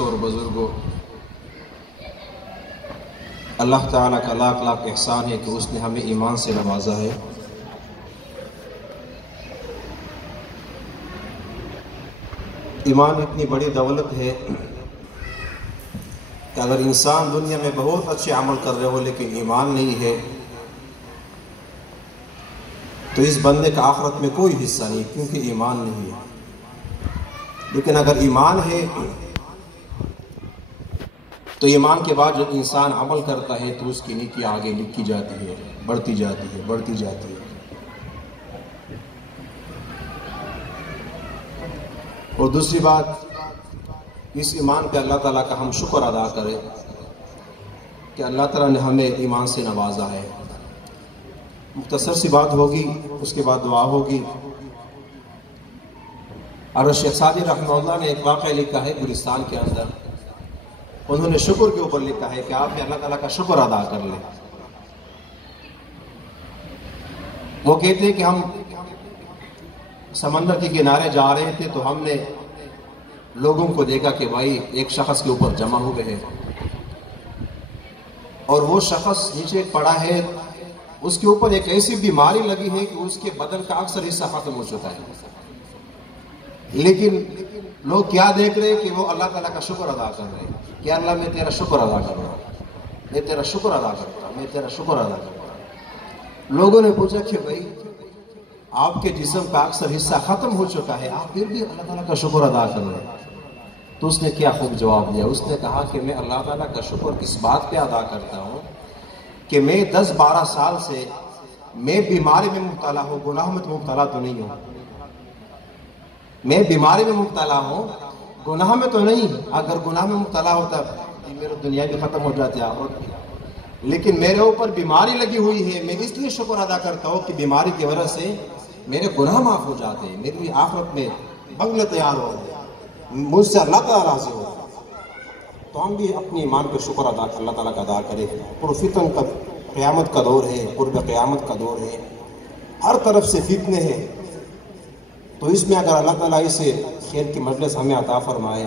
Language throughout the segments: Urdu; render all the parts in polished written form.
دوستوں اور بزرگوں، اللہ تعالیٰ کا لاکھ لاکھ احسان ہے کہ اس نے ہمیں ایمان سے نوازا ہے۔ ایمان اتنی بڑی دولت ہے کہ اگر انسان دنیا میں بہت اچھے عمل کر رہے ہو لیکن ایمان نہیں ہے تو اس بندے کا آخرت میں کوئی حصہ نہیں، کیونکہ ایمان نہیں ہے۔ لیکن اگر ایمان ہے تو ایمان کے بعد جب انسان عمل کرتا ہے تو اس کی نیکی آگے لکھی جاتی ہے، بڑھتی جاتی ہے، بڑھتی جاتی ہے۔ اور دوسری بات، اس ایمان پہ اللہ تعالیٰ کا ہم شکر ادا کریں کہ اللہ تعالیٰ نے ہمیں ایمان سے نوازا ہے۔ مختصر سی بات ہوگی، اس کے بعد دعا ہوگی۔ اور شیخ سعدی رحمہ اللہ نے ایک واقعہ لکھا ہے گلستان کے اندر، انہوں نے شکر کے اوپر لکھا ہے کہ آپ نے اللہ تعالیٰ کا شکر ادا کر لیں۔ وہ کہتے ہیں کہ ہم سمندر کے کنارے جا رہے تھے تو ہم نے لوگوں کو دیکھا کہ بھائی ایک شخص کے اوپر جمع ہو گئے ہیں اور وہ شخص نیچے پڑا ہے، اس کے اوپر ایک ایسی بیماری لگی ہے کہ اس کے بدن کا اکثر حصہ ختم ہو چکا ہے، لیکن لوگ کیا دیکھ رہے ہیں کہ وہ اللہ تعالیٰ کا شکر ادا کر رہے ہیں کہ اللہ میں تیرا شکر ادا کر رہا ہوں، میں تیرا شکر ادا کرتا ہوں، میں تیرا شکر ادا کرتا ہوں۔ لوگوں نے پوچھا کہ بھائی آپ کے جسم کا اکثر حصہ ختم ہو چکا ہے، آپ پھر بھی اللہ تعالیٰ کا شکر ادا کر رہے ہیں؟ تو اس نے کیا خوب جواب دیا، اس نے کہا کہ میں اللہ تعالیٰ کا شکر اس بات پہ ادا کرتا ہوں کہ میں 10-12 سال سے میں بیماری میں مبتلا ہوں، گناہ میں مبتلا تو نہیں ہوں۔ میں بیماری میں مبتلا ہوں، گناہ میں تو نہیں۔ اگر گناہ میں مبتلا ہوتا میرا دنیا بھی ختم ہو جاتی آخرت، لیکن میرے اوپر بیماری لگی ہوئی ہے، میں اس لیے شکر ادا کرتا ہوں کہ بیماری کی وجہ سے میرے گناہ معاف ہو جاتے ہیں، میری آخرت میں بنگلے تیار ہو، مجھ سے اللہ تعالیٰ راضی ہو۔ تو ہم بھی اپنی ایمان پہ شکر ادا اللہ تعالیٰ کا ادا کریں۔ پرفتن کا قیامت کا دور ہے، قرب قیامت کا دور ہے، ہر طرف سے فتنے ہیں، تو اس میں اگر اللہ تعالیٰ اسے خیر کی مجلس ہمیں عطا فرمائے،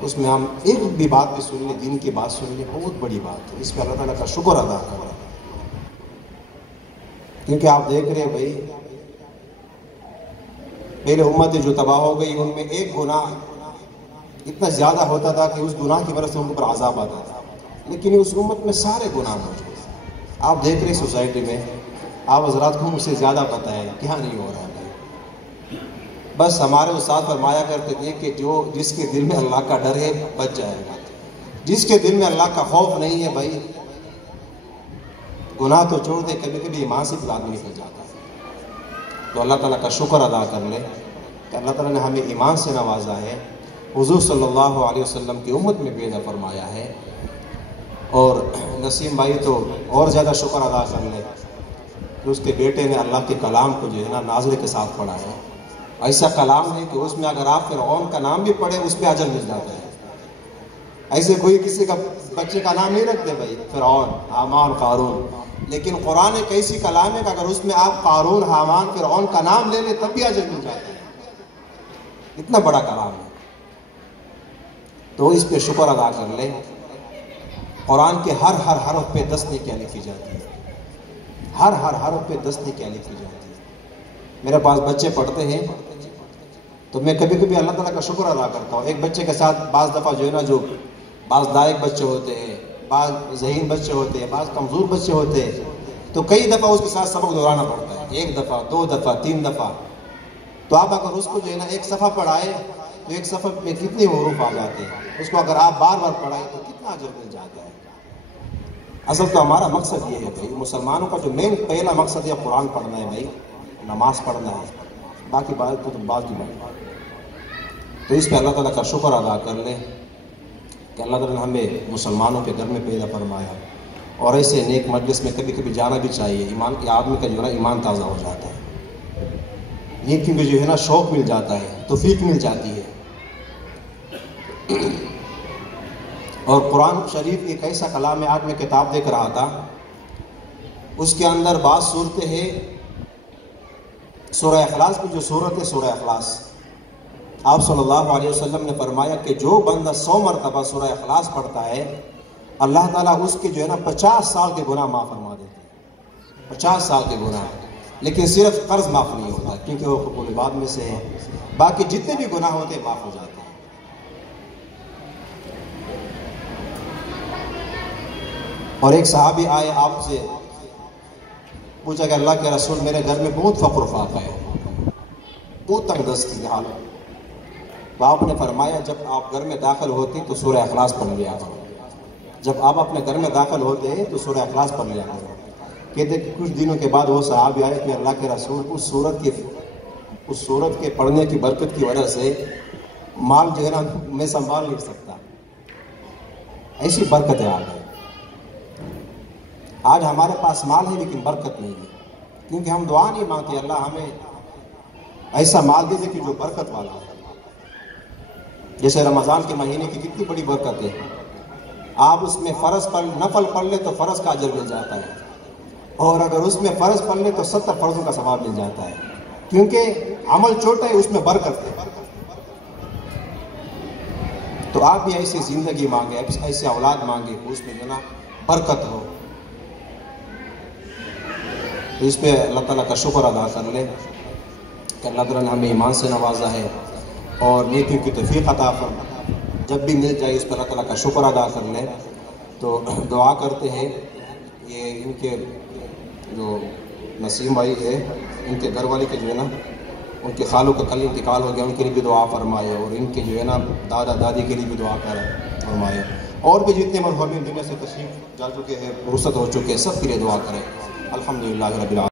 اس میں ہم ایک بھی بات بھی سن لیں، دین کی بات سن لیں، بہت بڑی بات ہے۔ اس پہ اللہ تعالیٰ کا شکر ادا کریں، کیونکہ آپ دیکھ رہے ہیں بھائی پہلے امتیں جو تباہ ہو گئی ان میں ایک گناہ اتنا زیادہ ہوتا تھا کہ اس گناہ کی وجہ سے ان پر عذاب آتا تھا، لیکن اس امت میں سارے گناہ موجود ہیں۔ آپ دیکھ رہے سوسائٹی میں، آپ حضرات کو مجھ سے زیادہ پتہ ہے کیا نہیں ہو رہا ہے۔ بس ہمارے استاد فرمایا کرتے تھے کہ جس کے دل میں اللہ کا ڈر ہے بچ جائے گا، جس کے دل میں اللہ کا خوف نہیں ہے بھائی گناہ تو چھوڑ دے، کبھی کبھی ایمان سے بھی آدمی نکل جاتا ہے۔ تو اللہ تعالیٰ کا شکر ادا کر لے کہ اللہ تعالیٰ نے ہمیں ایمان سے نوازا ہے، حضور صلی اللہ علیہ وسلم کی امت میں پیدا فرمایا ہے۔ اور نسیم بھائی تو اور زیادہ شکر ادا کر لے کہ اس کے بیٹے نے اللہ کے کلام کو جو ہے نا نازلے کے ساتھ پڑھا ہے۔ ایسا کلام ہے کہ اس میں اگر آپ فرعون کا نام بھی پڑھے اس پہ اجر مل جاتا ہے۔ ایسے کوئی کسی کا بچے کا نام نہیں رکھتے بھائی، فرعون، حامان، قارون، لیکن قرآن ایک ایسی کلام ہے کہ اگر اس میں آپ قارون، حامان، فرعون کا نام لے لیں تب بھی اجر مل جاتا ہے، اتنا بڑا کلام ہے۔ تو اس پہ شکر ادا کر لیں۔ قرآن کے ہر حرف پہ 10 نیکیاں لکھی جاتی ہے، ہر حرف پہ 10 نیکیاں لکھی جاتی ہے۔ میرے پاس بچے پڑھتے ہیں تو میں کبھی کبھی اللہ تعالیٰ کا شکر ادا کرتا ہوں۔ ایک بچے کے ساتھ بعض دفعہ جو ہے نا، جو بعض لائق بچے ہوتے ہیں، بعض ذہین بچے ہوتے ہیں، بعض کمزور بچے ہوتے ہیں، تو کئی دفعہ اس کے ساتھ سبق دہرانا پڑتا ہے، 1 دفعہ 2 دفعہ 3 دفعہ۔ تو آپ اگر اس کو جو ہے نا ایک صفحہ پڑھائے تو ایک صفحہ میں کتنے حروف آ جاتے ہیں، اس کو اگر آپ بار بار پڑھائیں تو کتنا اجر مل جاتا ہے۔ اصل تو ہمارا مقصد یہ ہے بھائی، مسلمانوں کا جو مین پہلا مقصد ہے قرآن پڑھنا ہے بھائی، نماز پڑھنا ہے، باقی بات تو بعد کی بات۔ تو اس پہ اللہ تعالیٰ کا شکر ادا کر لیں کہ اللہ تعالیٰ نے ہمیں مسلمانوں کے گھر میں پیدا فرمایا، اور ایسے نیک مجلس میں کبھی کبھی جانا بھی چاہیے۔ ایمان کے آدمی کا جو ہے نا ایمان تازہ ہو جاتا ہے، یہ کیونکہ جو ہے نا شوق مل جاتا ہے، توفیق مل جاتی ہے۔ اور قرآن شریف ایک ایسا کلام ہے، آج میں کتاب دیکھ رہا تھا، اس کے اندر بعض صورتیں ہیں، سورہ اخلاص کی جو صورت ہے سورہ اخلاص، آپ صلی اللہ علیہ وسلم نے فرمایا کہ جو بندہ 100 مرتبہ سورہ اخلاص پڑھتا ہے اللہ تعالیٰ اس کے جو ہے نا 50 سال کے گناہ معاف فرما دیتے ہیں، 50 سال کے گناہ، لیکن صرف قرض معاف نہیں ہوتا کیونکہ وہ حقوق العباد میں سے ہے، باقی جتنے بھی گناہ ہوتے ہیں معاف ہو جاتے ہیں۔ اور ایک صحابی آئے آپ سے پوچھا کہ اللہ کے رسول میرے گھر میں بہت فقر و فاقہ ہے، بہت تنگ دستی کی حالت۔ تو آپ نے فرمایا جب آپ گھر میں داخل ہوتے تو سورہ اخلاص پڑھ لیا کرو، جب آپ اپنے گھر میں داخل ہوتے ہیں تو سورہ اخلاص پڑھ لیا کرو۔ کہتے کہ کچھ دنوں کے بعد وہ صحابی آئے کہ اللہ کے رسول اس سورت کے پڑھنے کی برکت کی وجہ سے مال جو ہے نا میں سنبھال نہیں سکتا، ایسی برکت ہے آج ہمارے پاس مال ہے لیکن برکت نہیں ہے، کیونکہ ہم دعا نہیں مانگتے اللہ ہمیں ایسا مال دے دے کہ جو برکت والا ہے۔ جیسے رمضان کے مہینے کی کتنی بڑی برکت ہے، آپ اس میں نفل پڑھ لے تو فرض کا اجر مل جاتا ہے، اور اگر اس میں فرض پڑھ لے تو 70 فرضوں کا ثواب مل جاتا ہے، کیونکہ عمل چھوٹا ہے اس میں برکت ہے۔ تو آپ بھی ایسی زندگی مانگے، ایسے اولاد مانگے اس میں جو نا برکت ہو، اس پہ اللہ تعالیٰ کا شکر ادا کر لے کہ اللہ تعالیٰ نے ہمیں ایمان سے نوازا ہے اور نیکیوں کی توفیق عطا فرمائے۔ جب بھی مل جائے اس پر اللہ تعالیٰ کا شکر ادا کر لیں۔ تو دعا کرتے ہیں یہ ان کے جو نسیم بھائی ہے ان کے گھر والے کے جو ہے نا ان کے خالوں کا کل انتقال ہو گیا، ان کے لیے بھی دعا فرمائے، اور ان کے جو ہے نا دادا دادی کے لیے بھی دعا فرمائے، اور بھی جتنے مرحومین دنیا سے تشریف جا چکے ہیں، رخصت ہو چکے ہیں، سب کے لیے دعا کریں۔ الحمدللہ رب العالمین۔